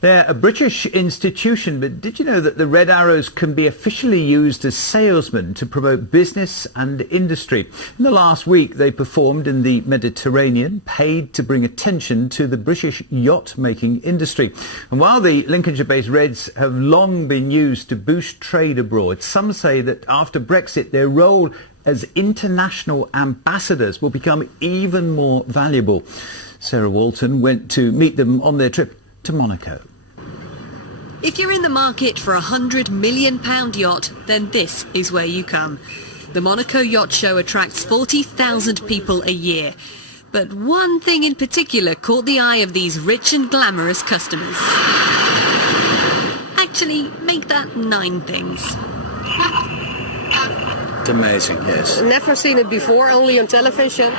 They're a British institution, but did you know that the Red Arrows can be officially used as salesmen to promote business and industry? In the last week, they performed in the Mediterranean, paid to bring attention to the British yacht-making industry. And while the Lincolnshire-based Reds have long been used to boost trade abroad, some say that after Brexit, their role as international ambassadors will become even more valuable. Sarah Walton went to meet them on their trip to Monaco. If you're in the market for a £100 million yacht, then this is where you come. The Monaco Yacht Show attracts 40,000 people a year. But one thing in particular caught the eye of these rich and glamorous customers. Actually, make that 9 things. It's amazing, yes. Never seen it before, only on television.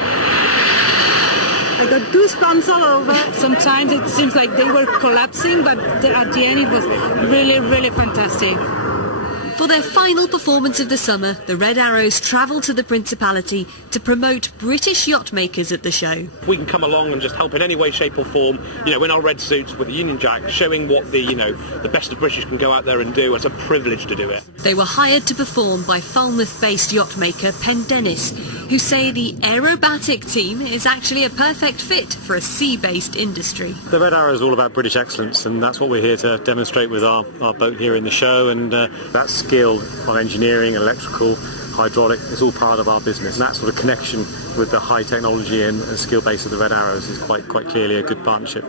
I got goosebumps all over. Sometimes it seems like they were collapsing, but at the end it was really, really fantastic. For their final performance of the summer, the Red Arrows travelled to the Principality to promote British yacht makers at the show. We can come along and just help in any way, shape or form, in our red suits with the Union Jack, showing what the best of British can go out there and do. It's a privilege to do it. They were hired to perform by Falmouth-based yacht maker Pendennis, who say the aerobatic team is actually a perfect fit for a sea-based industry. The Red Arrow is all about British excellence, and that's what we're here to demonstrate with our boat here in the show, and that's skill on engineering, electrical, hydraulic is all part of our business, and that sort of connection with the high technology and skill base of the Red Arrows is quite clearly a good partnership.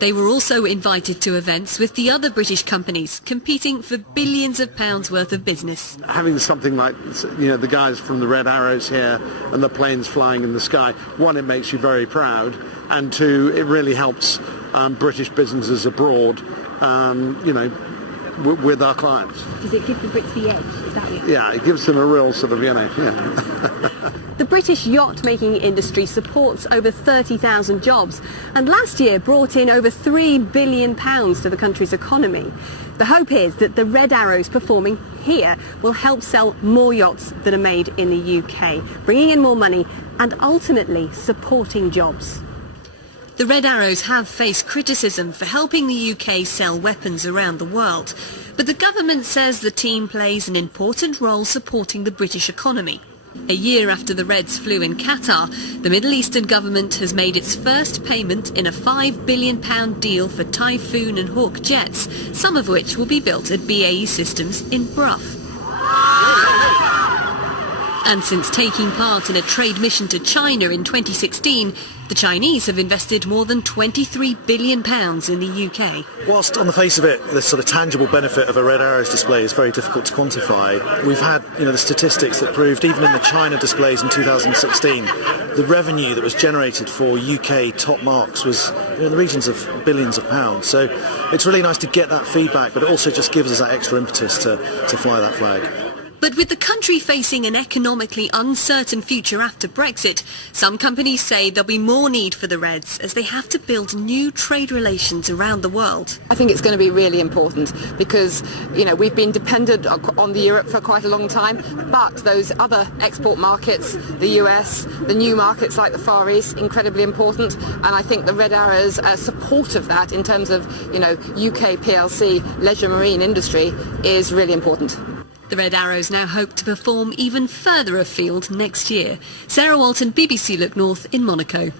They were also invited to events with the other British companies competing for billions of pounds worth of business. Having something like the guys from the Red Arrows here and the planes flying in the sky, one, it makes you very proud, and two, it really helps British businesses abroad with our clients. Does it give the Brits the edge? Is that it? Yeah, it gives them a real sort of, The British yacht-making industry supports over 30,000 jobs and last year brought in over £3 billion to the country's economy. The hope is that the Red Arrows performing here will help sell more yachts that are made in the UK, bringing in more money and ultimately supporting jobs. The Red Arrows have faced criticism for helping the UK sell weapons around the world, but the government says the team plays an important role supporting the British economy. A year after the Reds flew in Qatar, the Middle Eastern government has made its first payment in a £5 billion deal for Typhoon and Hawk jets, some of which will be built at BAE Systems in Brough. And since taking part in a trade mission to China in 2016, the Chinese have invested more than £23 billion in the UK. Whilst on the face of it, the sort of tangible benefit of a Red Arrows display is very difficult to quantify, we've had the statistics that proved, even in the China displays in 2016, the revenue that was generated for UK top marks was in the regions of billions of pounds. So it's really nice to get that feedback, but it also just gives us that extra impetus to fly that flag. But with the country facing an economically uncertain future after Brexit, some companies say there'll be more need for the Reds as they have to build new trade relations around the world. I think it's going to be really important because, we've been dependent on the Europe for quite a long time, but those other export markets, the US, the new markets like the Far East, incredibly important, and I think the Red Arrows' support of that in terms of, UK PLC leisure marine industry is really important. The Red Arrows now hope to perform even further afield next year. Sarah Walton, BBC Look North in Monaco.